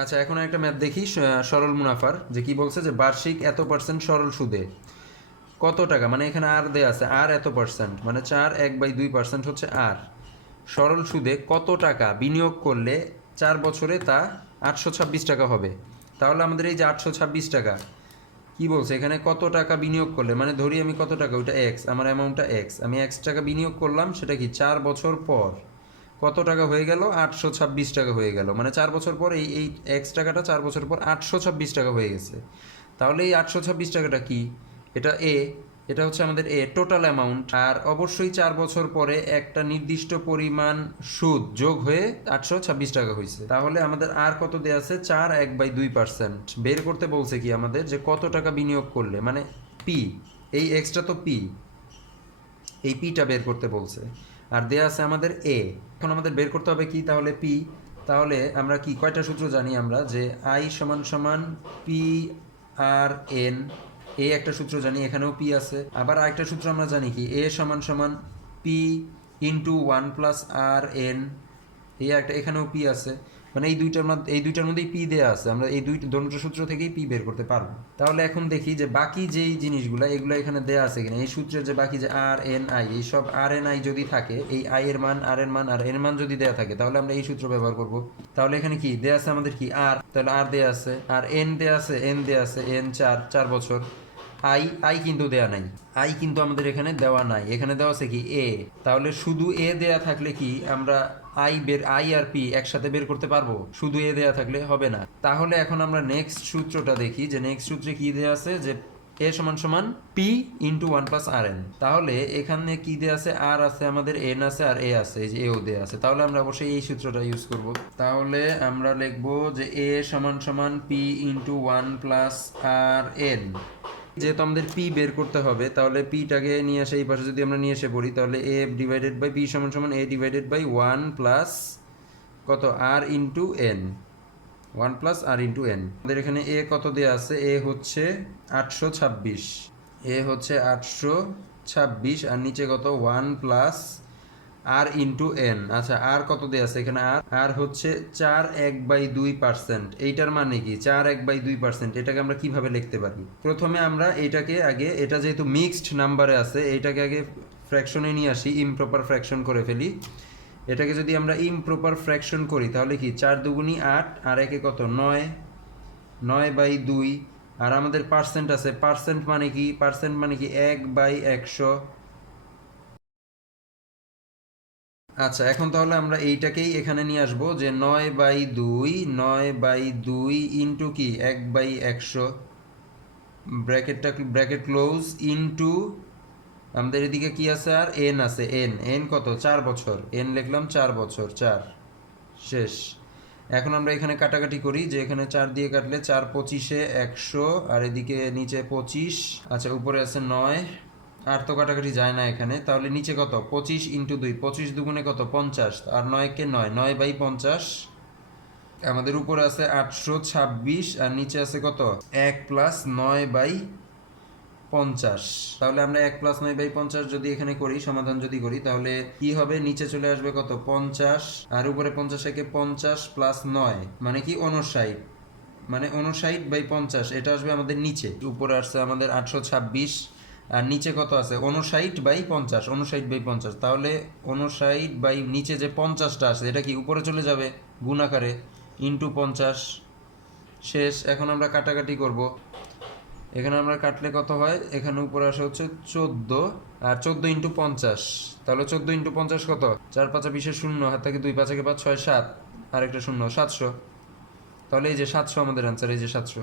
আচ্ছা, এখন একটা ম্যাথ দেখি সরল মুনাফার, যে কি বলছে যে বার্ষিক এত পার্সেন্ট সরল সুদে কত টাকা, মানে এখানে আর দেয়া আছে আর এত পার্সেন্ট, মানে 4/1/2% হচ্ছে আর, সরল সুদে কত টাকা বিনিয়োগ করলে 4 বছরে তা 826 টাকা হবে। তাহলে আমাদের এই যে 826 টাকা কি বলছে এখানে, কত টাকা বিনিয়োগ করলে, মানে ধরি আমি কত টাকা, ওইটা এক্স, আমার অ্যামাউন্টটা এক্স, আমি এক্স টাকা বিনিয়োগ করলাম, সেটা কি 4 বছর পর কত টাকা হয়ে গেল, 826 টাকা হয়ে গেল, মানে 4 বছর পর এই এই এক্স টাকাটা 4 বছর পর 826 টাকা হয়ে গেছে। তাহলে এই 826 টাকাটা কি, এটা এ, এটা হচ্ছে আমাদের এ টোটাল অ্যামাউন্ট, আর অবশ্যই 4 বছর পরে একটা নির্দিষ্ট পরিমাণ সুদ যোগ হয়ে 826 টাকা হয়েছে। তাহলে আমাদের আর কত দেওয়া আছে, 4/1/2%। বের করতে বলছে কি আমাদের, যে কত টাকা বিনিয়োগ করলে, মানে পি, এই এক্সটা তো পি, এই পিটা বের করতে বলছে, আর দেয়া আছে আমাদের এ। এখন আমাদের বের করতে হবে কি, তাহলে পি। তাহলে আমরা কি কয়টা সূত্র জানি আমরা, যে আই সমান সমান পি আর এন, এ একটা সূত্র জানি, এখানেও পি আছে। আবার আরেকটা সূত্র আমরা জানি কি, এ সমান সমান পি ইন্টু 1 + আর এন, এই একটা, এখানেও পি আছে, মানে এই দুইটার মধ্যেই পি দেয়া আছে, আমরা এই দুটো সূত্র থেকেই পি বের করতে পারবো। তাহলে এখন দেখি যে বাকি যেই জিনিসগুলো এগুলো এখানে দেয়া আছে কিনা, এই সূত্রের যে বাকি যে আর এন আই, এই সব আর এন আই যদি থাকে, এই আই এর মান, আর এর মান, আর এর মান যদি দেয়া থাকে, তাহলে আমরা এই সূত্র ব্যবহার করব। তাহলে এখানে কি দেয়া আছে আমাদের, কি আর, তাহলে আর দেয়া আছে, আর এন দেয়া আছে, এন দেয়া আছে, এন 4 বছর। আই, আই কিন্তু দেয়া নাই, আই কিন্তু আমাদের এখানে দেওয়া নাই, এখানে দেওয়া আছে কি এ। তাহলে শুধু এ দেয়া থাকলে কি আমরা আই আর পি একসাথে বের করতে পারবো, শুধু এ দেয়া থাকলে হবে না। তাহলে এখন আমরা নেক্সট সূত্রটা দেখি, যে নেক্সট সূত্রে কি দেয়া আছে, যে এ সমান সমান পি ইন্টু 1 + আর এন। তাহলে এখানে কি দেয়া আছে, আর আছে আমাদের, এন আছে, আর এ আছে, এই যে এও দেয়া আছে। তাহলে আমরা অবশ্যই এই সূত্রটা ইউজ করব। তাহলে আমরা লিখবো যে এ সমান সমান পি ইন্টু 1 + আর এন। যেহেতু আমাদের পি বের করতে হবে, তাহলে পিটাকে নিয়ে আসে এই পাশে, যদি আমরা নিয়ে এসে পড়ি, তাহলে এ ডিভাইডেড বাই পি সমান সমান এ ডিভাইডেড বাই 1 + কত, আর ইন্টু এন, 1 + আর ইন্টু এন। আমাদের এখানে এ কত দেওয়া আছে, এ হচ্ছে 826, এ হচ্ছে 826, আর নিচে কত 1 + আর ইন্টু এন। আচ্ছা, আর কত দেওয়া আছে এখানে, আর হচ্ছে 4/1/2%। এইটার মানে কি 4/1/2%, এটাকে আমরা কিভাবে লিখতে পারি, প্রথমে আমরা এইটাকে আগে, এটা যেহেতু মিক্সড নাম্বারে আছে, এইটাকে আগে ফ্র্যাকশনে নিয়ে আসি, ইমপ্রপার ফ্র্যাকশন করে ফেলি। এটাকে যদি আমরা ইমপ্রপার ফ্র্যাকশন করি, তাহলে কি 4 দুগুণি 8, আর একে কত 9, 9/2, আর আমাদের পার্সেন্ট আছে, পার্সেন্ট মানে কি, পার্সেন্ট মানে কি 1/100। আচ্ছা, এখন তাহলে আমরা এইটাকেই এখানে নিয়ে আসবো, যে 9/2, 9/2 ইন্টু কি 1/100, ব্র্যাকেট ক্লোজ, ইন্টু আমাদের এদিকে কি আছে, আর এন আছে, এন, এন কত 4 বছর, এন লিখলাম 4 বছর, 4 শেষ। এখন আমরা এখানে কাটাকাটি করি, যে এখানে 4 দিয়ে কাটলে 4 × 25 = 100, আর এদিকে নিচে 25, আচ্ছা উপরে আছে 9, আর তো কাটাকাটি যায় না এখানে, তাহলে নিচে কত 25 × 2, 25 দুগুণে কত 50, আর 9 কে 9, 9/50, আমাদের উপরে আছে 826, আর নিচে আছে কত 1 + 9/50। তাহলে আমরা 1 + 9/50 যদি এখানে করি, সমাধান যদি করি, তাহলে কি হবে, নিচে চলে আসবে কত 50, আর উপরে 50, একে 50 + 9 মানে কি 59, মানে 59/50, এটা আসবে আমাদের নিচে। উপরে আসছে আমাদের 826, আর নিচে কত আছে 59/50, 59/50, তাহলে 59 বাই নিচে যে 50টা আছে, এটা কি উপরে চলে যাবে গুণ আকারে, ইন্টু 50, শেষ। এখন আমরা কাটাকাটি করব, এখানে আমরা কাটলে কত হয়, এখানে উপরে আসে হচ্ছে 14, আর 14 × 50, তাহলে 14 × 50 কত, 4 × 5 = 0, হাত থেকে 2, 5 × 5 = 6, 7, আর একটা শূন্য, 700। তাহলে এই যে 700 আমাদের অ্যান্সার, এই যে 700।